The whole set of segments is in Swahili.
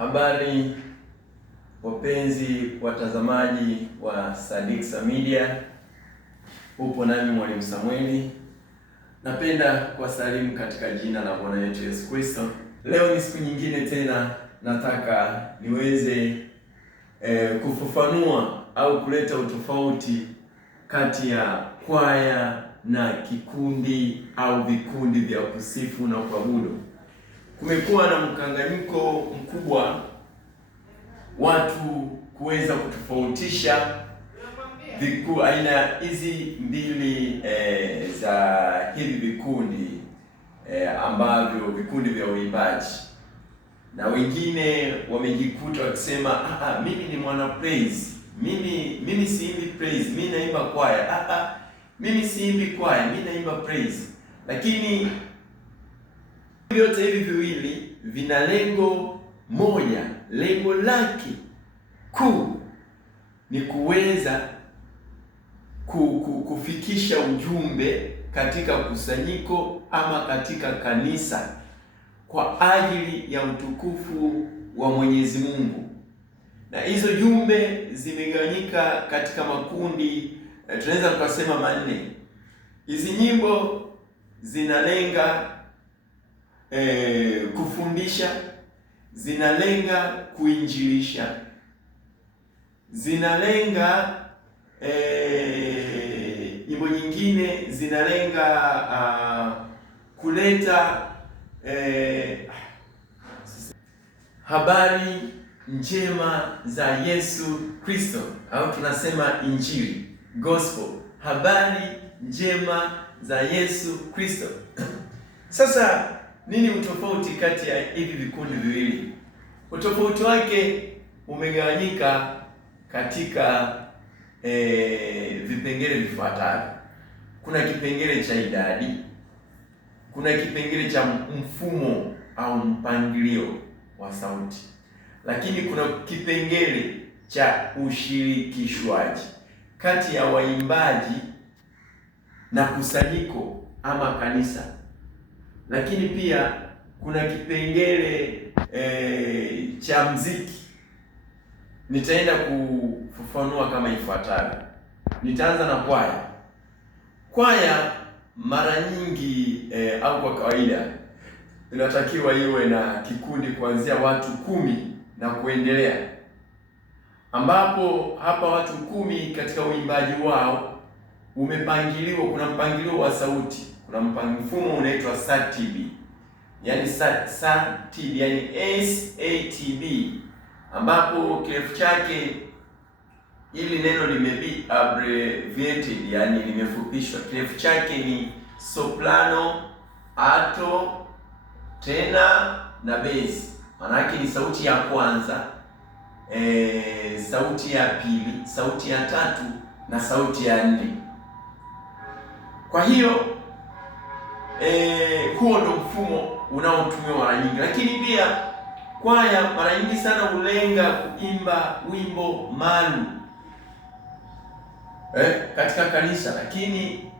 Habari wapenzi watazamaji wa Sadiksa Media, upo nami Mwalimu Samueli. Napenda kuwasalimu katika jina la Bwana wetu Yesu Kristo. Leo ni siku nyingine tena, nataka niweze kufafanua au kuleta utofauti kati ya kwaya na kikundi au vikundi vya kusifu na kuabudu. Kumekuwa na mkanganyiko mkubwa watu kuweza kutofautisha aina hizi mbili za hivi vikundi ambavyo vikundi vya uimbaji, na wengine wamejikuta wakisema mimi ni mwana praise, mimi siimbi praise, mimi naimba kwaya. Mimi siimbi kwaya, mimi naimba praise. Lakini vyote hivi viwili vina lengo moja. Lengo lake kuu ni kuweza kufikisha ujumbe katika kusanyiko ama katika kanisa kwa ajili ya utukufu wa Mwenyezi Mungu. Na hizo jumbe zimegawanyika katika makundi, tunaweza tukasema manne. Hizi nyimbo zinalenga kufundisha, zinalenga kuinjilisha, zinalenga nyimbo nyingine zinalenga kuleta habari njema za Yesu Kristo, au tunasema injili, gospel, habari njema za Yesu Kristo. Sasa nini utofauti kati ya hivi vikundi viwili? Utofauti wake umegawanyika katika vipengele vifuatavyo. Kuna kipengele cha idadi, kuna kipengele cha mfumo au mpangilio wa sauti, lakini kuna kipengele cha ushirikishwaji kati ya waimbaji na kusanyiko ama kanisa. Lakini pia kuna kipengele cha mziki. Nitaenda kufafanua kama ifuatavyo. Nitaanza na kwaya. Kwaya mara nyingi au kwa kawaida inatakiwa iwe na kikundi kuanzia watu 10 na kuendelea, ambapo hapa watu 10 katika uimbaji wao umepangiliwa. Kuna mpangilio wa sauti, kuna mfumo unaitwa SATB, yani SATB, yani SATB, ambapo kirefu chake, ili neno limebi abbreviated, yani limefupishwa. Kirefu chake ni soprano, alto, tenor na bass. Maana yake ni sauti ya kwanza, sauti ya pili, sauti ya tatu na sauti ya nne. Kwa hiyo huo ndo mfumo unaotumiwa mara nyingi. Lakini pia kwaya mara nyingi sana hulenga kuimba wimbo maalum katika kanisa. Lakini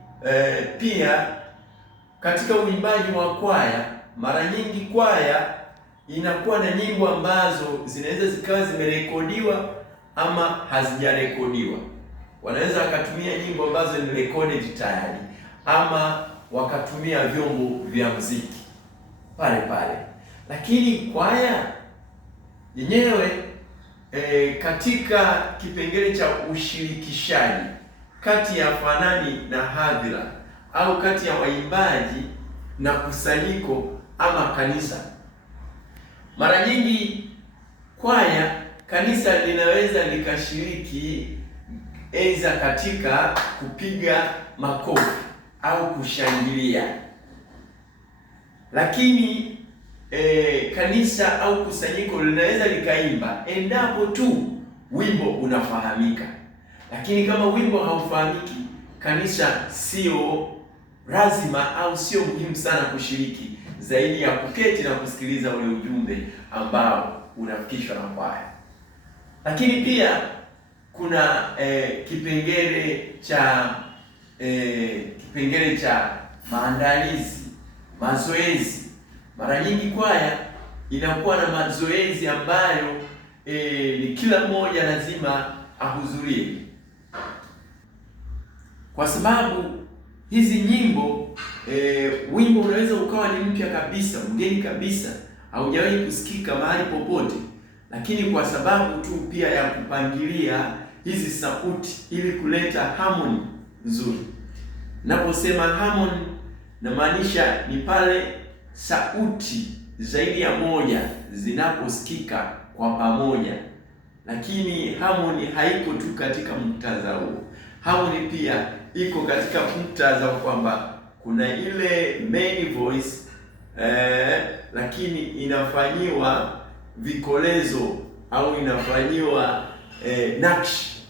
pia katika uimbaji wa kwaya, mara nyingi kwaya inakuwa na nyimbo ambazo zinaweza zikawa zimerekodiwa ama hazijarekodiwa. Wanaweza wakatumia nyimbo ambazo ni recorded tayari, ama wakatumia vyombo vya muziki pale pale. Lakini kwaya yenyewe katika kipengele cha ushirikishaji kati ya fanani na hadhira, au kati ya waimbaji na kusanyiko ama kanisa, mara nyingi kwaya, kanisa linaweza likashiriki aidha katika kupiga makofi au kushangilia. Lakini kanisa au kusanyiko linaweza likaimba endapo tu wimbo unafahamika. Lakini kama wimbo haufahamiki, kanisa sio lazima au sio muhimu sana kushiriki, zaidi ya kuketi na kusikiliza ule ujumbe ambao unafikishwa na kwaya. Lakini pia kuna kipengele cha maandalizi, mazoezi. Mara nyingi kwaya inakuwa na mazoezi ambayo ni kila mmoja lazima ahudhurie, kwa sababu hizi nyimbo wimbo unaweza ukawa ni mpya kabisa, mgeni kabisa, haujawahi kusikika mahali popote, lakini kwa sababu tu pia ya kupangilia hizi sauti ili kuleta harmony nzuri. Naposema harmony, namaanisha ni pale sauti zaidi ya moja zinaposikika kwa pamoja. Lakini harmony haiko tu katika muktadha huo. Harmony pia iko katika muktadha kwamba kuna ile main voice lakini inafanyiwa vikolezo au inafanyiwa nakshi.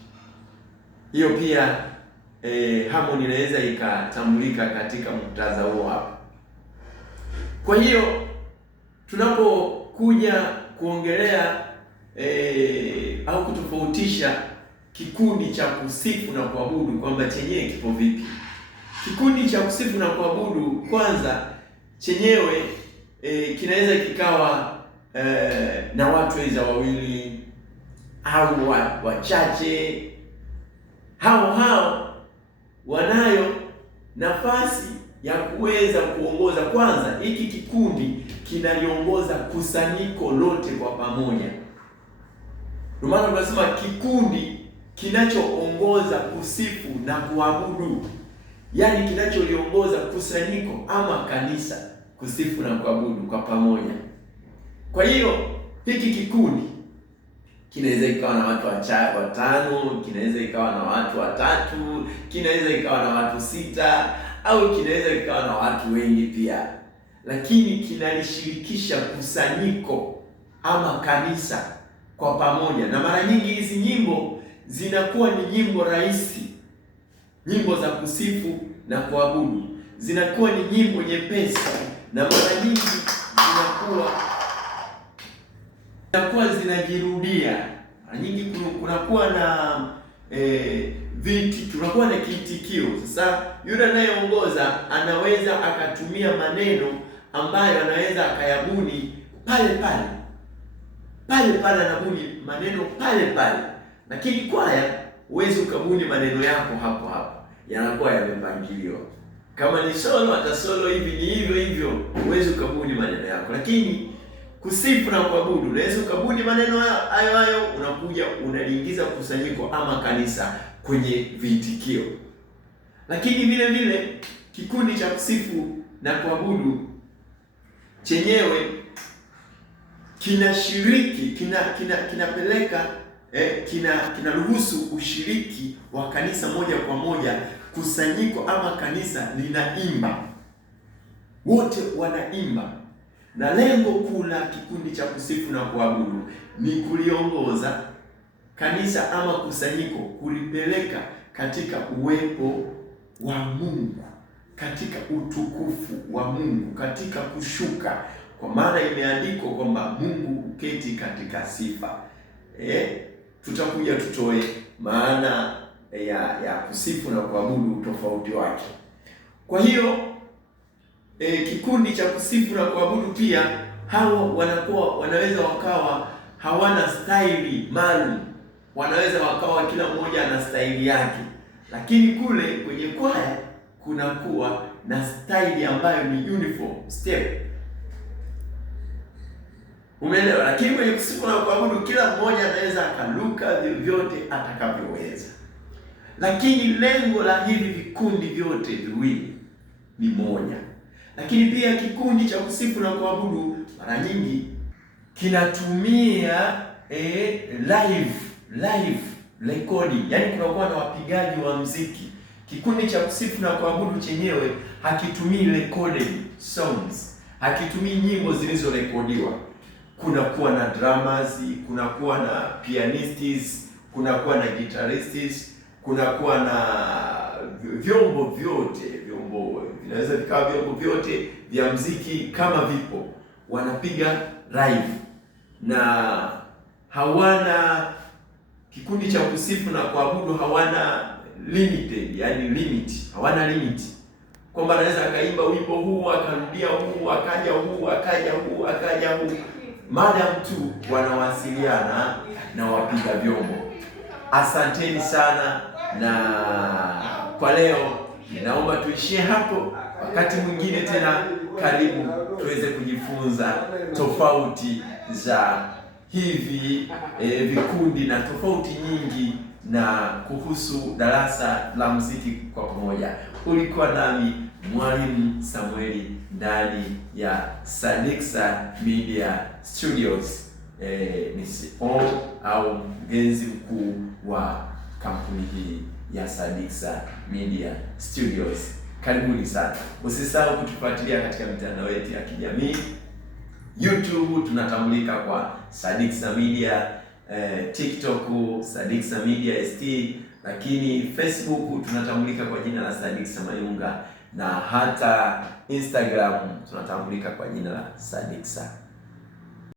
Hiyo pia harmony inaweza ikatambulika katika muktadha huo hapa. Kwa hiyo tunapokuja kuongelea au kutofautisha kikundi cha kusifu na kuabudu kwamba chenyewe kipo vipi. Kikundi cha kusifu na kuabudu kwanza chenyewe kinaweza kikawa na watu aidha wawili au wachache. Hao wanayo nafasi ya kuweza kuongoza. Kwanza hiki kikundi kinaliongoza kusanyiko lote kwa pamoja. Ndio maana tunasema kikundi kinachoongoza kusifu na kuabudu, yaani kinacholiongoza kusanyiko ama kanisa kusifu na kuabudu kwa pamoja. Kwa hiyo hiki kikundi kinaweza ikawa na watu watano, kinaweza ikawa na watu watatu, kinaweza ikawa na watu sita, au kinaweza ikawa na watu wengi pia, lakini kinalishirikisha kusanyiko ama kanisa kwa pamoja. Na mara nyingi hizi nyimbo zinakuwa ni nyimbo rahisi, nyimbo za kusifu na kuabudu zinakuwa ni nyimbo nyepesi, na mara nyingi zinakuwa zinajirudia. Mara nyingi kunakuwa na viti, tunakuwa na kiitikio. Sasa yule anayeongoza anaweza akatumia maneno ambayo anaweza akayabuni pale pale, anabuni maneno pale, lakini kwaya huwezi ukabuni maneno yako hapo, yanakuwa yamepangiliwa. Kama ni solo, hata solo hivi ni hivyo, huwezi ukabuni maneno yako. Lakini kusifu na kuabudu unaweza ukabuni maneno hayo, unakuja unaliingiza kusanyiko ama kanisa kwenye viitikio. Lakini vile vile kikundi cha kusifu na kuabudu chenyewe kinashiriki, kinapeleka kinaruhusu ushiriki wa kanisa moja kwa moja. Kusanyiko ama kanisa linaimba, wote wanaimba, na lengo kuu la kikundi cha kusifu na kuabudu ni kuliongoza kanisa ama kusanyiko, kulipeleka katika uwepo wa Mungu, katika utukufu wa Mungu, katika kushuka, kwa maana imeandikwa kwamba Mungu uketi katika sifa. Tutakuja tutoe maana ya kusifu na kuabudu, tofauti wake. Kwa hiyo kikundi cha kusifu na kuabudu pia hao wanaweza wakawa hawana staili maalum, wanaweza wakawa kila mmoja ana staili yake, lakini kule kwenye kwaya kunakuwa na staili ambayo ni uniform step. Umeelewa? Lakini kwenye kusifu na kuabudu kila mmoja anaweza akaluka vyovyote atakavyoweza. Lakini lengo la hivi vikundi vyote viwili ni moja. Lakini pia kikundi cha kusifu na kuabudu mara nyingi kinatumia live recording, yaani kunakuwa na wapigaji wa muziki. Kikundi cha kusifu na kuabudu chenyewe hakitumii recorded songs, hakitumii nyimbo zilizorekodiwa. Kunakuwa na drummers, kunakuwa na pianists, kunakuwa na guitarists, kunakuwa na vyombo vinaweza vikawa vyombo vyote vya muziki kama vipo, wanapiga live. Na kikundi cha kusifu na kuabudu hawana hawana limit, kwamba anaweza akaimba wimbo huu akarudia huu akaja huu. madam tu wanawasiliana na wapiga vyombo. Asanteni sana, na kwa leo naomba tuishie hapo. Wakati mwingine tena, karibu tuweze kujifunza tofauti za hivi vikundi na tofauti nyingi na kuhusu darasa la muziki kwa pamoja. Ulikuwa nami Mwalimu Samueli ndani ya Sadixa Media Studios. Ni CEO au mkurugenzi mkuu wa kampuni hii ya Sadixa Media Studios. Karibuni sana. Usisahau kutufuatilia katika mitandao yetu ya kijamii. YouTube tunatambulika kwa Sadixa Media, TikTok Sadixa Media ST, lakini Facebook tunatambulika kwa jina la Sadixa Mayunga, na hata Instagram tunatambulika kwa jina la Sadixa